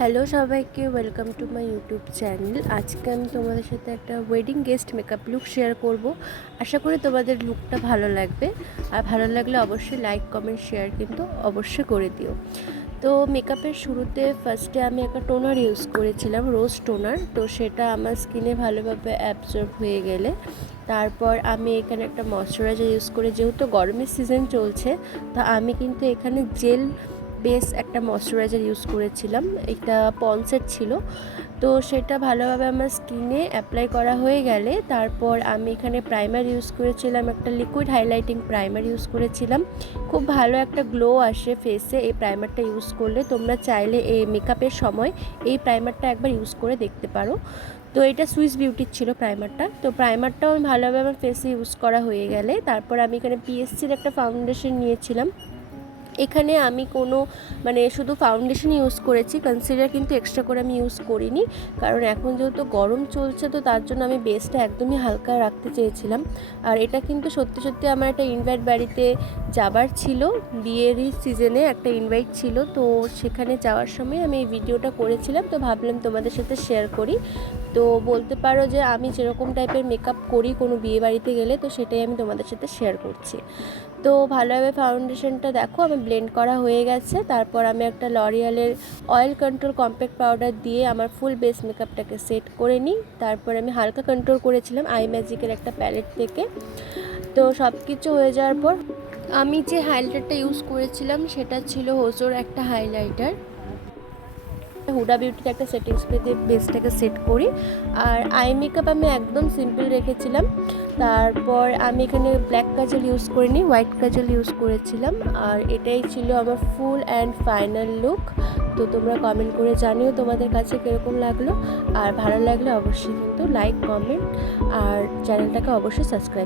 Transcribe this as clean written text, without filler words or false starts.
Hello সবাইকে, welcome to my YouTube channel. আজকে আমি তোমাদের সাথে একটা wedding guest makeup look share করব। আশা করি তোমাদের লুকটা ভালো লাগবে, আর ভালো লাগলে অবশ্যই লাইক কমেন্ট শেয়ার কিন্তু অবশ্যই করে দিও। তো মেকআপের শুরুতে ফার্স্টে আমি একটা টোনার ইউজ করেছিলাম, রোজ টোনার। তো সেটা আমার স্কিনে ভালোভাবে অ্যাবজর্ব হয়ে গেলে তারপর আমি এখানে একটা ময়শ্চারাইজার ইউজ করে, যেহেতু গরমের সিজন চলছে, তো আমি কিন্তু এখানে জেল বেস একটা ময়শ্চারাইজার ইউজ করেছিলাম। এটা পন্সের ছিল। তো সেটা ভালোভাবে আমার স্কিনে অ্যাপ্লাই করা হয়ে গেলে তারপর আমি এখানে প্রাইমার ইউজ করেছিলাম, একটা লিকুইড হাইলাইটিং প্রাইমার ইউজ করেছিলাম। খুব ভালো একটা গ্লো আসে ফেসে এই প্রাইমারটা ইউজ করলে। তোমরা চাইলে এই মেকআপের সময় এই প্রাইমারটা একবার ইউজ করে দেখতে পারো। তো এটা সুইস বিউটির ছিল প্রাইমারটা। তো প্রাইমারটাও আমি ভালোভাবে আমার ফেসে ইউজ করা হয়ে গেলে তারপর আমি এখানে পিএসসির একটা ফাউন্ডেশন নিয়েছিলাম। এখানে আমি কোনো শুধু ফাউন্ডেশন ইউজ করেছি, কনসিলার কিন্তু এক্সট্রা করে আমি ইউজ করিনি, কারণ এখন যেহেতু গরম চলছে তো তার জন্য আমি বেসটা একদমই হালকা রাখতে চেয়েছিলাম। আর এটা কিন্তু সত্যি সত্যি আমার একটা ইনভাইট বাড়িতে যাবার ছিল, বিয়েরই সিজনে একটা ইনভাইট ছিল। তো সেখানে যাওয়ার সময় আমি এই ভিডিওটা করেছিলাম, তো ভাবলাম তোমাদের সাথে শেয়ার করি। তো বলতে পারো যে আমি যেরকম টাইপের মেকআপ করি কোনো বিয়ে বাড়িতে গেলে, তো সেটাই আমি তোমাদের সাথে শেয়ার করছি। তো ভালোভাবে ফাউন্ডেশনটা দেখো আমার ব্লেন্ড করা হয়ে গেছে। তারপর আমি একটা লরিয়ালের অয়েল কন্ট্রোল কম্প্যাক্ট পাউডার দিয়ে আমার ফুল বেস মেকআপটাকে সেট করে নিই। তারপর আমি হালকা কন্ট্রোল করেছিলাম আই ম্যাজিকের একটা প্যালেট থেকে। তো সব কিছু হয়ে যাওয়ার পর আমি যে হাইলাইটারটা ইউজ করেছিলাম সেটা ছিল হোজোর একটা হাইলাইটার। হুডা বিউটির একটা সেটিং স্প্রে দিয়ে বেসটাকে সেট করি। আর আই মেকআপ আমি একদম সিম্পল রেখেছিলাম। তারপর আমি এখানে ব্ল্যাক কাজল ইউজ করিনি, হোয়াইট কাজল ইউজ করেছিলাম। আর এটাই ছিল আমার ফুল অ্যান্ড ফাইনাল লুক। তো তোমরা কমেন্ট করে জানিও তোমাদের কাছে কীরকম লাগলো। আর ভালো লাগলে অবশ্যই কিন্তু লাইক কমেন্ট আর চ্যানেলটাকে অবশ্যই সাবস্ক্রাইব।